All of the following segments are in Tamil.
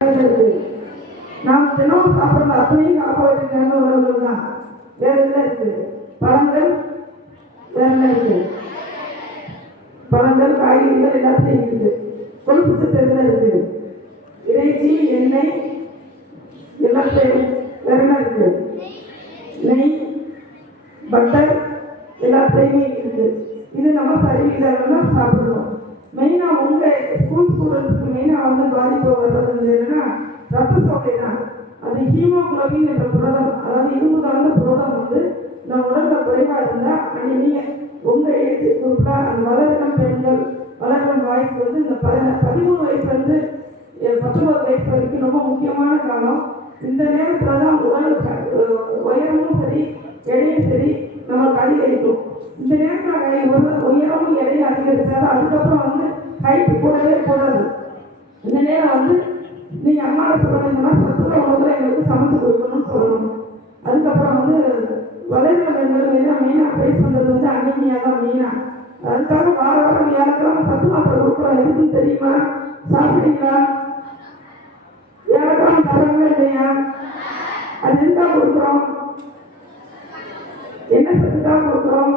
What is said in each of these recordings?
இருக்கு. நாம் தினம் சாப்பிட்ற அத்தனையும் கார்போஹைட்ரேட் உணவுகள் தான். வேற என்ன இருக்கு? பழங்கள், வேற என்ன இருக்கு? பழங்கள், காய்கறிகள் எல்லாத்தையும் இருக்குது. கொழுப்பு சத்து எதுல இருக்கு? இறைச்சி, எண்ணெய் எல்லாத்தையும். வேற என்ன இருக்கு? நெய், பட்டர் எல்லாத்தையுமே இருக்கு. இது நம்ம சரிவிகிதம் சாப்பிடணும். மெயினாக உங்கள் ஸ்கூல் ஸ்டூடெண்ட்ஸுக்கு மெயினாக பாதிப்பு வர்றது என்னன்னா ரத்த சோகை தான். அது ஹீமோகுளோபின் என்ற புரதம், அதாவது இரும்பு கலந்த புரதம் நம்ம உடம்புல குறைவாக இருந்தால் நீங்கள் உங்கள் ஏஜ் குரூப்பில் அந்த வளரினம் பெண்கள் வளரினம் வாய்ஸ் இந்த 13 வயசுலேருந்து 19 வயசு வரைக்கும் ரொம்ப முக்கியமான காலம். இந்த நேரத்தில் தான் உடல் உயரமும் சரி எடையும் சரி நம்மளுக்கு அதிகரிக்கும். இந்த நேரத்தில் உயரமும் எடையும் அதிகரித்தாலும் அதுக்கப்புறம் ஹைட்டு கூடவே கூடாது. இந்த நேரம் நீங்கள் அம்மாவை சொல்லணும்னா சத்துள்ள உணவுல எங்களுக்கு சமைச்சு கொடுக்கணும்னு சொல்லணும். அதுக்கப்புறம் வளர்ந்த பெண்கள் மெயினாக ஃபேஸ் பண்ணுறது அனிமியா தான் மெயினாக. அதுக்காக வாரம் வியாழக்கிழமை சத்து மாத்திரை கொடுக்குறோம். எதுக்குன்னு தெரியுமா? சாப்பிட்டீங்களா? வியாழக்கிழமை தரவே இல்லையா? அது எதுக்காக கொடுக்குறோம்? என்ன சத்துக்காக கொடுக்குறோம்?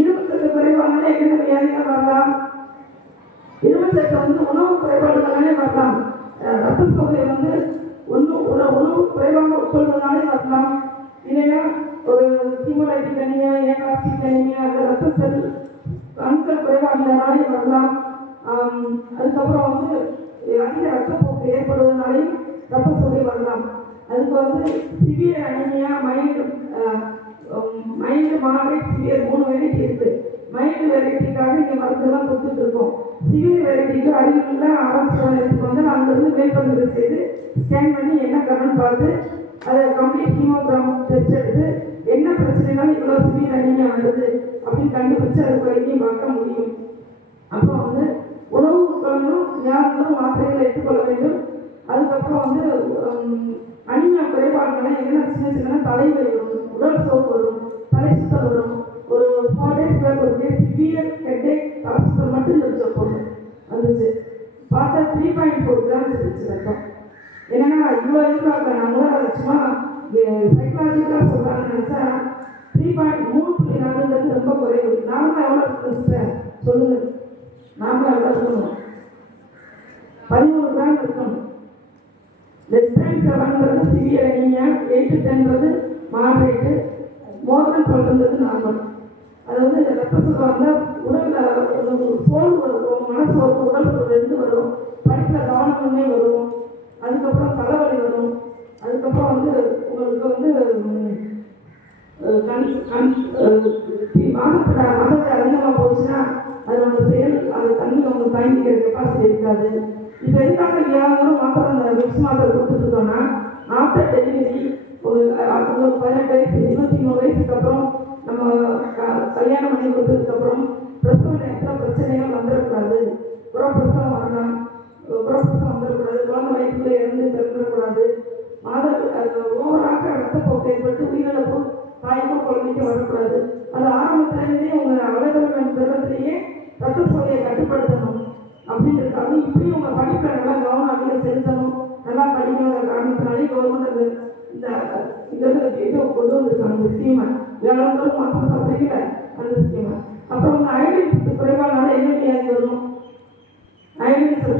இரும்பு சத்து குறைவானாலே என்னென்ன வியாதிகள் வரலாம்? இரும்பு சத்து உணவு குறைபாடுகளாலே வரலாம். ரத்த சோகை உணவு குறைவாக உட்கொள்வதனாலே வரலாம். இல்லைன்னா ஒரு ஹீமோலைட்டிக் அனிமியா, ஏகாஸ்டிக் அனிமியா, அந்த ரத்த செல் அணுக்கள் குறைவாகிறதுனாலே வரலாம். அதுக்கப்புறம் அதிக ரத்தப்போக்கு ஏற்படுவதனாலையும் ரத்த சோகை வரலாம். அதுக்கு severe anaemia, mild, moderate, severe 3 variety இருக்கு. மைல்டு வெரைட்டிக்காக இங்கே மருந்தெல்லாம் கொடுத்துட்டு இருக்கோம். சிவியர் வெரைட்டிக்கு அருகிலுள்ள ஆரம்ப நிலையத்துக்கு அங்கிருந்து மேற்பரிந்துரை செய்து ஸ்கேன் பண்ணி என்ன காரணம் பார்த்து அதை கம்ப்ளீட் ஹீமோகிராம் டெஸ்ட் எடுத்து என்ன பிரச்சனைனாலும் இவ்வளோ சிவியர் அனிமியா வந்தது அப்படின்னு கண்டுபிடிச்சு அதுக்கு வரைக்கும் பார்க்க முடியும். அப்புறம் உணவு உட்கொள்ளணும், ஞாபகம் மாத்திரைகளை எடுத்துக்கொள்ள வேண்டும். அதுக்கப்புறம் அனிமியா குறைபாடுகள்லாம் என்னென்ன சின்ன தலைவலி வரும், உடல் சோர்வு வரும், தலை சுத்தம் வரும். ஒரு 4 days ஒரு டே சிவியர் ஹெட்டேக், தலை சுத்தம் மட்டும் இருந்துச்சு. பொண்ணு வந்துச்சு பார்த்தா 3.4 grams இருந்துச்சு ரத்தம். என்னன்னா இவ்வளோ இருக்கிறாங்க. நாங்களும் சும்மா சைக்காலஜிக்கலாக சொல்கிறாங்கன்னு நினச்சா 3.4ங்கிறது ரொம்ப குறைவு. நாமளும் எவ்வளோ இருக்கணும் சொல்லுங்கள்? நாமளும் எவ்வளோ இருக்கணும்? 13 கிராம் இருக்கணும். லெஸ் தேன் 7ங்கிறது சிவியர் அனிமியா, 8 to 10ங்கிறது மாடரேட்டு, மோர் தென் 12ங்கிறது நார்மல். அதாவது ரத்த சோகை வந்தால் உடலில் சோர்வு வரும், மனசோர்வு, உடல் சோர்வு வரும், படிப்பில் கவனமே வரும். அதுக்கப்புறம் தலைவலி வரும். அதுக்கப்புறம் உங்களுக்கு மாதப்பட அதிகமாக போச்சுன்னா அதோட செயல் அது தண்ணி உங்களுக்கு பயணிக்கிற கெப்பாசிட்டி இருக்காது. இப்போ எதுக்காக யாரும் மாத்திரை அந்த மிக்ஸ் மாத்திரை கொடுத்துட்ருக்கோன்னா ஆஃப்டர் டெலிவரி ஒரு 18 வயசு 23 வயசுக்கு அப்புறம் நம்ம கல்யாணம் பண்ணி கொடுத்ததுக்கப்புறம் பிரசவ நேரத்தில் பிரச்சனைகள் வந்துடக்கூடாது. புறப்பிரசவம் வரலாம், புறப்பிரசவம் வந்துடக்கூடாது, குழந்தை வயசுல இறந்து திறந்துடக்கூடாது. ஓவராக ரத்தப்போக்கு ஏற்பட்டு உயிரிழப்பு தாய்க்கும் குழந்தைக்கும் வரக்கூடாது. அது ஆரம்பத்திலேருந்தே உங்கள் வலைதளம் தருவத்திலேயே ரத்த சோகையை கட்டுப்படுத்தணும் அப்படின்றதுக்காக இப்படி உங்கள் படிப்பை நல்லா கவனம் அதிகம் செலுத்தணும், நல்லா படிக்கிற காரணத்தினாலே கவர்மெண்ட் இந்த இதை கொண்டு வந்திருக்காங்க. இந்த ஸ்கீமை வேளாண்மை மாற்றம் சாப்பிட்றீங்கள